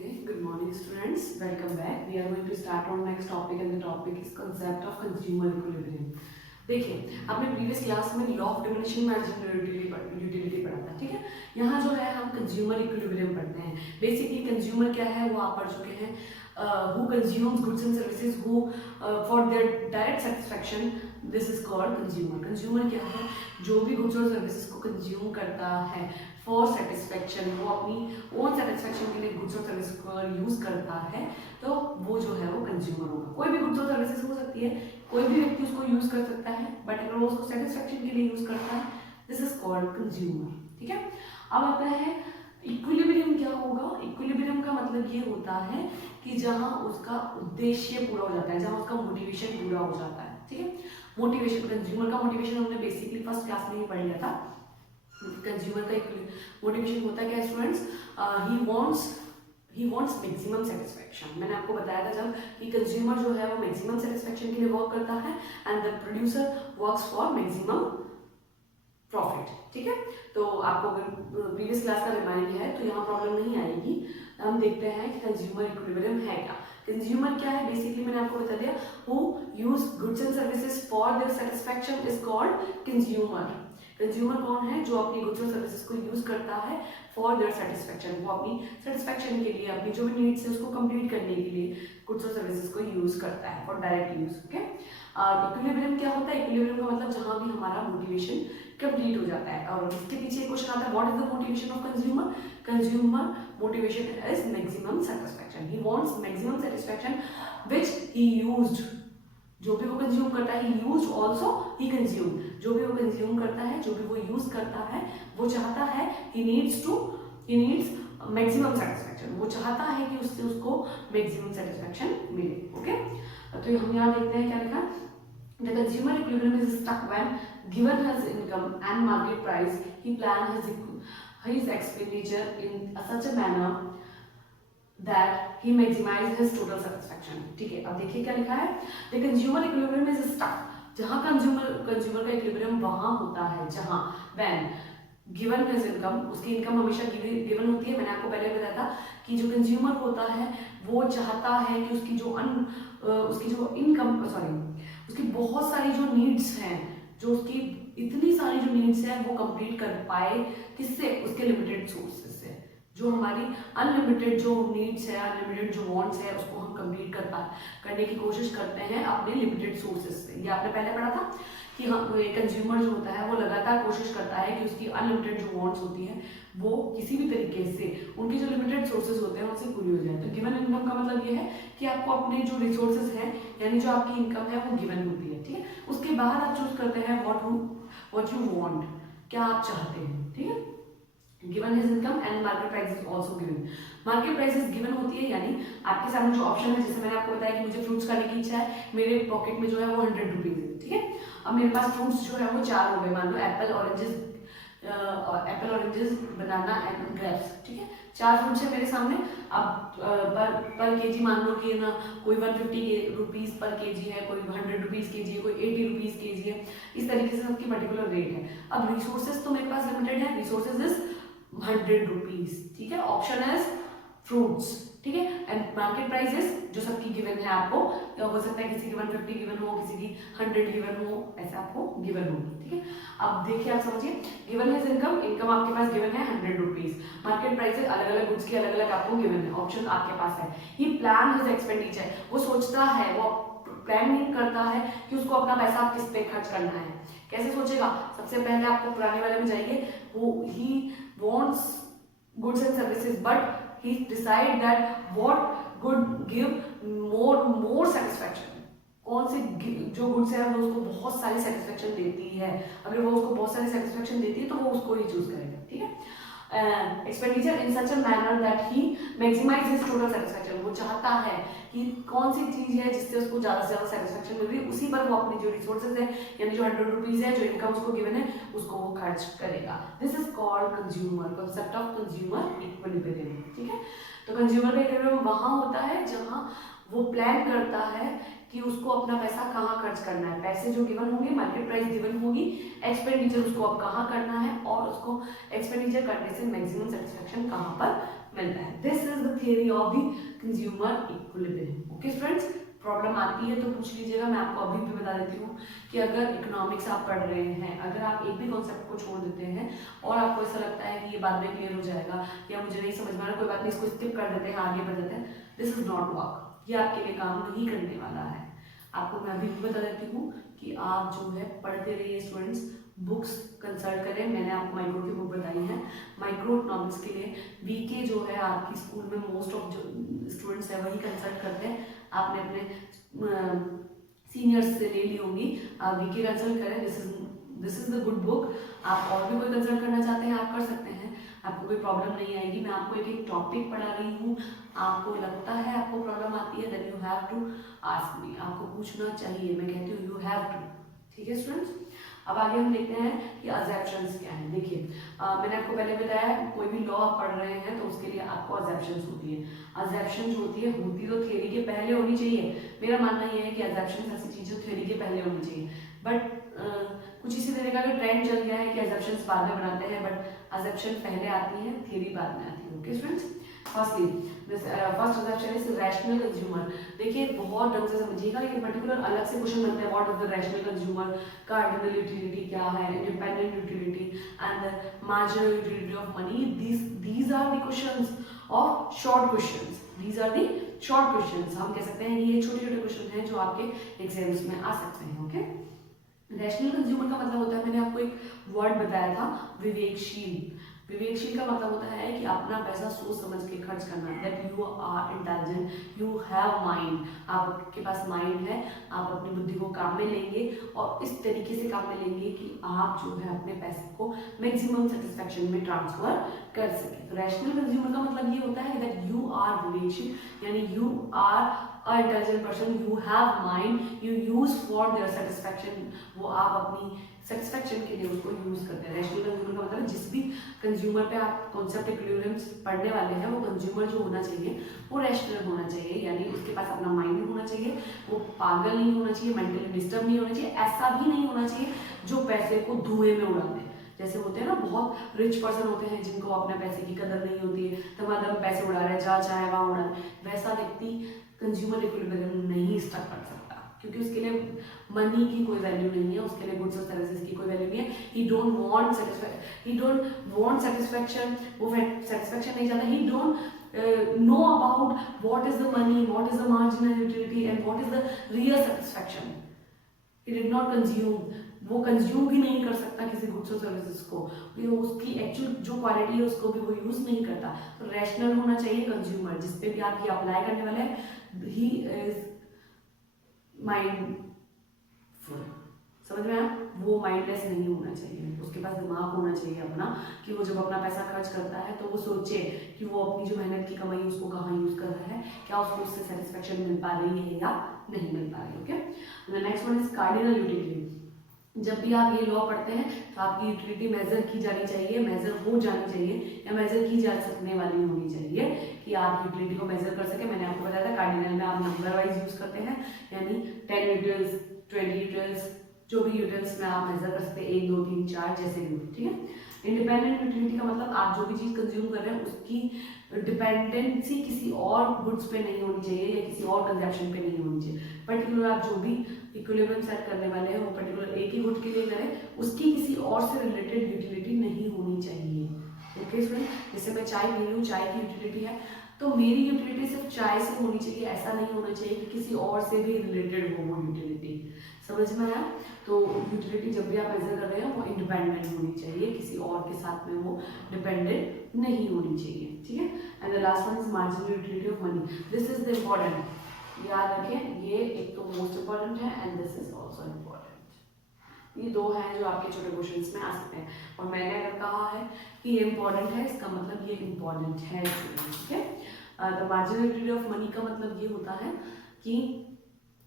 Okay, good morning students. Welcome back. We are going to start on next topic and the topic is concept of consumer equilibrium. देखिए आपने previous class में law of diminishing marginal utility पढ़ा था, ठीक है। यहाँ जो है हम कंज्यूमर इक्विलिब्रियम पढ़ते हैं। बेसिकली कंज्यूमर क्या है वो आप पढ़ चुके हैं। Who consumes goods and services who for their direct satisfaction, this is called consumer. Consumer क्या है? जो भी गुड्स और सर्विसेज को कंज्यूम करता है फॉर सेटिस्फैक्शन, वो अपनी ओन सेटिस्फैक्शन के लिए गुड्स और सर्विस को यूज करता है, तो वो जो है वो कंज्यूमर होगा। कोई भी गुड्स और सर्विसेज हो सकती है, कोई भी व्यक्ति उसको यूज कर सकता है, बट अगर वो उसको सेटिस्फैक्शन के लिए यूज करता है, दिस इज कॉल्ड कंज्यूमर, ठीक है। अब आता है इक्विलिब्रियम क्या होगा। इक्विलिब्रियम का मतलब ये होता है कि जहां उसका उद्देश्य पूरा हो जाता है, जहां उसका मोटिवेशन पूरा हो जाता है, ठीक है। मोटिवेशन, कंज्यूमर का मोटिवेशन हमने बेसिकली फर्स्ट क्लास में ही पढ़ लिया था। कंज्यूमर का मोटिवेशन होता है क्या students? He wants maximum satisfaction. मैंने आपको बताया था जब कि कंज्यूमर जो है वो मैक्सिमम सेटिस्फैक्शन के लिए वर्क करता है and the producer works for maximum profit, ठीक है। तो आपको अगर प्रीवियस क्लास का रिमाइंड है तो यहाँ प्रॉब्लम नहीं आएगी। हम देखते हैं कि कंज्यूमर इक्विलिब्रियम है क्या। कंज्यूमर क्या है? बेसिकली मैंने आपको बता दिया, who use goods and services for their satisfaction is called consumer. Consumer कौन है? जो अपनी गुड्स और सर्विसेज को यूज करता है फॉर देयर सेटिस्फैक्शन, वो अपनी सेटिस्फैक्शन के लिए, अपनी जो भी नीड्स है उसको कंप्लीट करने के लिए गुड्स और सर्विसेज को यूज करता है for direct use, okay. Equilibrium क्या होता है? इक्विलिब्रियम का मतलब जहां भी हमारा मोटिवेशन कंप्लीट हो जाता है। और इसके पीछे क्वेश्चन आता है, what is the motivation of consumer? Consumer motivation is maximum satisfaction. He wants maximum satisfaction which he used. जो भी वो कंज्यूम करता है, ही यूज्ड आल्सो ही कंज्यूम। जो भी वो कंज्यूम करता है, जो भी वो यूज करता है, वो चाहता है, ही नीड्स मैक्सिमम सेटिस्फैक्शन। वो चाहता है कि उससे उसको मैक्सिमम सेटिस्फैक्शन मिले, ओके। तो हम यहाँ देखते हैं क्या लिखा। The consumer equilibrium is stuck when, given his income and market price, he plans his expenditure in such a manner that he maximize his total satisfaction, ठीक है। अब देखिए क्या लिखा है, the consumer equilibrium is stuck। जहाँ consumer का equilibrium वहां होता है जहां when गिवन हिज इनकम, उसकी इनकम हमेशा गिवन होती है। मैंने आपको पहले बताया था कि जो कंज्यूमर होता है वो चाहता है कि उसकी जो इनकम उसकी बहुत सारी जो नीड्स हैं, जो उसकी इतनी सारी जो नीड्स हैं वो कंप्लीट कर पाए। किससे? उसके लिमिटेड सोर्सेज से। जो हमारी अनलिमिटेड जो नीड्स है, अनलिमिटेड जो वांट्स है, उसको हम कंप्लीट करने की कोशिश करते हैं अपने लिमिटेड सोर्सेज से। ये आपने पहले पढ़ा था कि हाँ, कंज्यूमर जो होता है वो लगातार कोशिश करता है कि उसकी अनलिमिटेड जो वांट्स होती है वो किसी भी तरीके से उनके जो लिमिटेड सोर्सेज होते हैं उनसे पूरी हो जाए। तो गिवन इनकम का मतलब ये है कि आपको अपने जो रिसोर्सेज हैं, यानी जो आपकी इनकम है वो गिवन होती है, ठीक है। उसके बाद आप चूज करते हैं व्हाट यू वांट, क्या आप चाहते हैं, ठीक है। Given his income and market price is also given. Market price given होती है, यानी आपके सामने जो ऑप्शन है, जैसे मैंने आपको बताया कि मुझे फ्रूट्स खाने की इच्छा है, मेरे पॉकेट में जो है वो 100 रुपीज है, ठीक है। अब मेरे पास फ्रूट्स जो है वो 4 हो गए, मान लो apple, oranges, banana and grapes, ठीक है। 4 फ्रूट्स है मेरे सामने। अब पर केजी मान लो कि ना कोई 150 रुपीज पर केजी है, कोई 100 रुपीज केजी है, कोई 80 रुपीज केजी है। इस तरीके से सबकी पर्टिकुलर रेट है। अब रिसोर्सेज तो मेरे पास लिमिटेड है, रिसोर्सेज इज 100 रुपीज, ठीक है। ऑप्शन इज फ्रूट्स, ठीक है। एंड मार्केट प्राइस इज जो सबकी गिवन है आपको, या हो सकता है किसी की 150 गिवन हो, किसी की 100 गिवन हो, ऐसा आपको गिवन होगी, ठीक है। अब देखिए आप समझिए, गिवन है इनकम आपके पास गिवन है 100 रुपीज, मार्केट प्राइस अलग अलग गुड्स की अलग अलग आपको गिवन है, ऑप्शन आपके पास है। ही प्लान हिज एक्सपेंडिचर, वो सोचता है, वो प्लानिंग करता है कि उसको अपना पैसा किस पे खर्च करना है। कैसे सोचेगा? सबसे पहले आपको पुराने वाले में जाइए, वो ही wants goods and services but he decide that what would give more satisfaction। कौन सी जो गुड्स है वो उसको बहुत सारी सेटिस्फेक्शन देती है, अगर वो उसको बहुत सारी सेटिस्फेक्शन देती है तो वो उसको ही चूज करेगा, ठीक है। Expenditure in such a manner that he maximise his total satisfaction. वो चाहता है कि कौन सी चीज है जिससे उसको ज्यादा से ज्यादा सेटिस्फेक्शन मिल रही है, उसी पर वो अपनी जो रिसोर्सेज है, यानी जो 100 रुपीज है, जो इनकम उसको गिवन है, उसको वो खर्च करेगा। This is called consumer, concept of consumer equilibrium, ठीक है। तो कंज्यूमर का इक्विलिब्रियम वहां होता है जहां वो प्लान करता है कि उसको अपना पैसा कहाँ खर्च करना है। पैसे जो गिवन होंगे, मार्केट प्राइस गिवन होगी, एक्सपेंडिचर उसको अब कहाँ करना है और उसको एक्सपेंडिचर करने से मैक्सिमम सेटिस्फेक्शन कहाँ पर मिलता है। This is the theory of the consumer equilibrium. Okay friends, problem आती है तो पूछ लीजिएगा। मैं आपको अभी भी बता देती हूँ कि अगर इकोनॉमिक्स आप पढ़ रहे हैं, अगर आप एक भी कॉन्सेप्ट को छोड़ देते हैं और आपको ऐसा लगता है कि ये बाद में क्लियर हो जाएगा या मुझे नहीं समझ में आ रहा, कोई बात नहीं, इसको स्किप कर देते हैं, आगे बढ़ जाते हैं, दिस इज नॉट वर्क, ये आपके लिए काम नहीं करने वाला है। आपको मैं अभी भी बता देती हूँ कि आप जो है पढ़ते रहिए स्टूडेंट्स, बुक्स कंसल्ट करें। मैंने आपको माइक्रो की बुक बताई है। माइक्रो इकोनॉमिक्स के लिए वीके जो है आपकी स्कूल में मोस्ट ऑफ जो स्टूडेंट्स है वही कंसल्ट करते हैं। आपने अपने सीनियर्स से ले ली होंगी, वीके कंसल्ट करें। This is the good book. आप और भी कोई कंसल्ट करना चाहते हैं आप कर सकते हैं, आपको कोई प्रॉब्लम नहीं आएगी। मैं आपको एक एक टॉपिक पढ़ा रही हूँ, आपको लगता है आपको प्रॉब्लम आती है, then you have to ask me, आपको पूछना चाहिए। मैं कहती हूँ यू हैव टू। ठीक है स्टूडेंट्स, अब आगे हम देखते हैं कि अजैप्शंस क्या है। देखिए मैंने आपको पहले बताया कोई भी लॉ आप पढ़ रहे हैं तो उसके लिए आपको अजैप्शंस होती है। अजैप्शंस होती है तो थ्योरी के पहले होनी चाहिए। मेरा मानना यह है कि अजैप्शंस ऐसी चीज़ जो थ्योरी के पहले होनी चाहिए, बट कुछ इसी तरह का ट्रेंड चल गया है कि अजैप्शंस बाद में बनाते हैं, बट अजैप्शन पहले आती है, थ्योरी बाद में आती है। Okay students, first assumption is rational consumer. देखिए बहुत ढंग से समझिएगा, लेकिन पर्टिकुलर अलग से क्वेश्चन बनते हैं, what is the rational consumer, cardinal utility क्या है, independent utility and the marginal utility of money. These are the questions of short questions, these are the short questions. हम कह सकते हैं ये छोटे छोटे क्वेश्चन हैं जो आपके एग्जाम्स में आ सकते हैं। ओके, रैशनल कंज्यूमर का मतलब होता है, मैंने आपको एक वर्ड बताया था, विवेकशील। विवेकशील का मतलब होता है कि अपना पैसा सोच समझ के खर्च करना, that you are intelligent, you have mind, आपके पास माइंड है, आप अपनी बुद्धि को काम में लेंगे और इस तरीके से काम में लेंगे कि आप जो है अपने पैसे को मैक्सिमम सेटिस्फैक्शन में ट्रांसफर कर सके। तो रैशनल कंज्यूमर का मतलब ये होता है कि दैट यू आर विवेकशील, यानी you are a intelligent person, you have mind, you use for their satisfaction, वो आप अपनी सेटिस्फैक्शन के लिए उसको यूज करते हैं। रैशनल कंज्यूमर का मतलब जिस भी कंज्यूमर पे आप कॉन्सेप्ट इक्विलिब्रियम पढ़ने वाले हैं, वो कंज्यूमर जो होना चाहिए वो रैशनल होना चाहिए, यानी उसके पास अपना माइंड होना चाहिए, वो पागल नहीं होना चाहिए, मेंटली डिस्टर्ब नहीं होना चाहिए, ऐसा भी नहीं होना चाहिए जो पैसे को धुएं में उड़ा दे। जैसे होते हैं ना बहुत रिच पर्सन होते हैं जिनको अपने पैसे की कदर नहीं होती है, धमाधम पैसे उड़ा रहे हैं, जहाँ चाहे वहाँ उड़ा रहे, वैसा व्यक्ति कंज्यूमर इक्विलिब्रियम नहीं स्टक कर सकता, क्योंकि उसके लिए मनी की कोई वैल्यू नहीं है, उसके लिए गुड्स और सर्विसेज की कोई वैल्यू नहीं है। ही डोंट वांट सेटिस्फैक्शन, वो सेटिस्फैक्शन नहीं चाहता। ही don't know about what is the money, what is the marginal utility and what is the real satisfaction. He did not consume, वो कंज्यूम भी नहीं कर सकता किसी गुड्स और सर्विसेज को, उसकी एक्चुअल जो क्वालिटी है उसको भी वो यूज नहीं करता। तो रैशनल होना चाहिए कंज्यूमर, जिस पे भी आप ये अप्लाई करने वाले हैं, ही इज माइंडफुल। समझ में आया? वो माइंडलेस नहीं होना चाहिए, उसके पास दिमाग होना चाहिए अपना, कि वो जब अपना पैसा खर्च करता है तो वो सोचे कि वो अपनी जो मेहनत की कमाई उसको कहाँ यूज कर रहा है, क्या उसको उससे सेटिस्फैक्शन मिल पा रही है या नहीं मिल पा रही है। Okay, next one is cardinal utility. जब भी आप ये लॉ पढ़ते हैं तो आपकी यूटिलिटी मेजर की जानी चाहिए, मेजर हो जानी चाहिए या मेजर की जा सकने वाली होनी चाहिए कि आप यूटिलिटी को मेजर कर सके। मैंने आपको बताया था कार्डिनल में आप नंबर वाइज यूज करते हैं, यानी 10 यूटिल्स, 20 यूटिल्स, जो भी यूटिल्स में आप मेजर कर सकते हैं, 1 2 3 4 जैसे भी। ठीक है, इंडिपेंडेंट यूटिलिटी का मतलब आप जो भी चीज कंज्यूम कर रहे हैं उसकी डिपेंडेंसी किसी और गुड्स पे नहीं होनी चाहिए या किसी और कंजप्शन पे नहीं होनी चाहिए। पर्टिकुलर आप जो भी इक्विलिब्रियम सेट करने वाले हैं वो पर्टिकुलर एक ही गुड के लिए करें, उसकी किसी और से रिलेटेड यूटिलिटी नहीं होनी चाहिए। ओके स्टूडेंट, जैसे मैं चाय पी रही हूँ, चाय की यूटिलिटी है, तो मेरी यूटिलिटी सिर्फ चाय से होनी चाहिए, ऐसा नहीं होना चाहिए कि किसी और से भी रिलेटेड हो वो यूटिलिटी। समझ में आया? तो यूटिलिटी जब भी आप मेजर कर रहे हैं वो इंडिपेंडेंट होनी चाहिए, किसी और के साथ में वो डिपेंडेंट नहीं होनी चाहिए। ठीक है, and the last one is marginal utility of money. This is the important, याद रखें, ये एक तो मोस्ट इंपॉर्टेंट है and this is also important. ये दो हैं जो आपके छोटे क्वेश्चंस में आ सकते हैं, और मैंने अगर कहा है कि ये इंपॉर्टेंट है, इसका मतलब ये इंपॉर्टेंट है। ठीक है, the marginal utility of money का मतलब ये होता है कि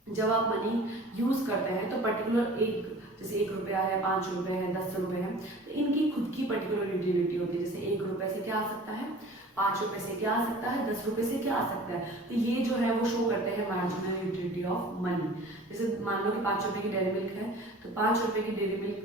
जब आप मनी यूज करते हैं तो पर्टिकुलर एक, जैसे 1 रुपया है, 5 रुपए है, 10 रुपए है, तो इनकी खुद की पर्टिकुलर यूटिलिटी होती है। जैसे 1 रुपए से क्या आ सकता है, 5 रुपए से क्या आ सकता है, 10 रुपए से क्या आ सकता है, तो ये जो है वो शो करते हैं मार्जिनल यूटिलिटी ऑफ मनी। जैसे मान लो कि 5 रुपए की डेयरी मिल्क है, तो 5 रुपए की डेयरी मिल्क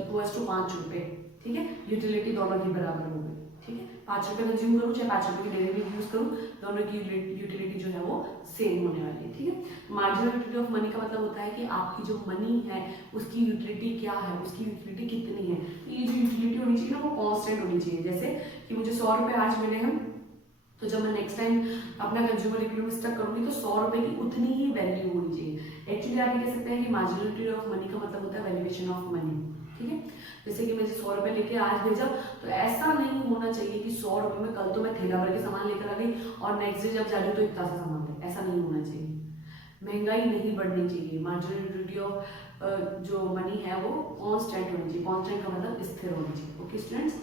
इक्वल्स टू 5 रुपए। ठीक है, यूटिलिटी दोनों की बराबर हो गई। ठीक है, 5 रुपये कंज्यूम करूँ चाहे 5 रुपये की डेली यूज करूँ, दोनों की यूटिलिटी जो है वो सेम होने वाली है। ठीक है, मार्जिनल यूटिलिटी ऑफ मनी का मतलब होता है कि आपकी जो मनी है उसकी यूटिलिटी क्या है, उसकी यूटिलिटी कितनी है। ये जो यूटिलिटी होनी चाहिए ना वो कांस्टेंट होनी चाहिए। जैसे कि मुझे 100 रुपये आज मिले हैं, तो जब मैं नेक्स्ट टाइम अपना कंज्यूमर इकोनॉमी स्टक करूंगी तो 100 रुपये की उतनी ही वैल्यू होनी चाहिए। एक्चुअली आप ये कह सकते हैं कि मार्जिनल यूटिलिटी ऑफ मनी का मतलब होता है वैल्यूएशन ऑफ मनी। ठीक है, जैसे कि मुझे 100 रुपये लेके आज भेजा, तो ऐसा नहीं होना चाहिए कि 100 रुपये में कल तो मैं थैला भर के सामान लेकर आ गई और नेक्स्ट डे जब जा रही तो इतना सा सामान है, ऐसा नहीं होना चाहिए। महंगाई नहीं बढ़नी चाहिए। मार्जिनल यूटिलिटी ऑफ जो मनी है वो कांस्टेंट होनी चाहिए। कांस्टेंट का मतलब स्थिर होनी चाहिए। ओके स्टूडेंट्स,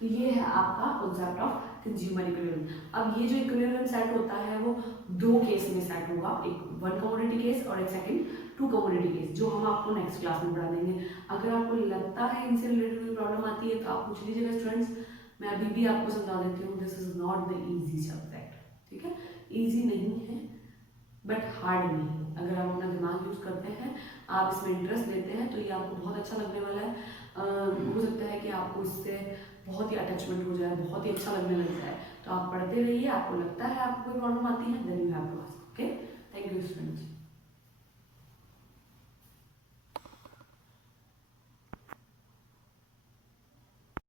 तो ये है आपका कॉन्सेप्ट ऑफ कंज्यूमर इक्विलिब्रियम। अब ये जो इक्विलिब्रियम सेट होता है वो दो केस में सेट होगा, एक 1 कमोडिटी केस और एक सेकंड 2 कमोडिटी केस, जो हम आपको नेक्स्ट क्लास में पढ़ा देंगे। अगर आपको लगता है इनसे रिलेटेड कोई प्रॉब्लम आती है तो आप पूछ लीजिएगा स्टूडेंट्स, मैं अभी भी आपको समझा देती हूँ। This is not the easy subject, ठीक है, इजी नहीं है बट हार्ड नहीं है। अगर आप अपना दिमाग यूज करते हैं, आप इसमें इंटरेस्ट लेते हैं, तो ये आपको बहुत अच्छा लगने वाला है। हो सकता है कि आपको इससे बहुत ही अटैचमेंट हो जाए, बहुत ही अच्छा लगने लग जाए। तो आप पढ़ते रहिए, आपको लगता है आपको कोई प्रॉब्लम आती है, then you have to ask. Okay, thank you students.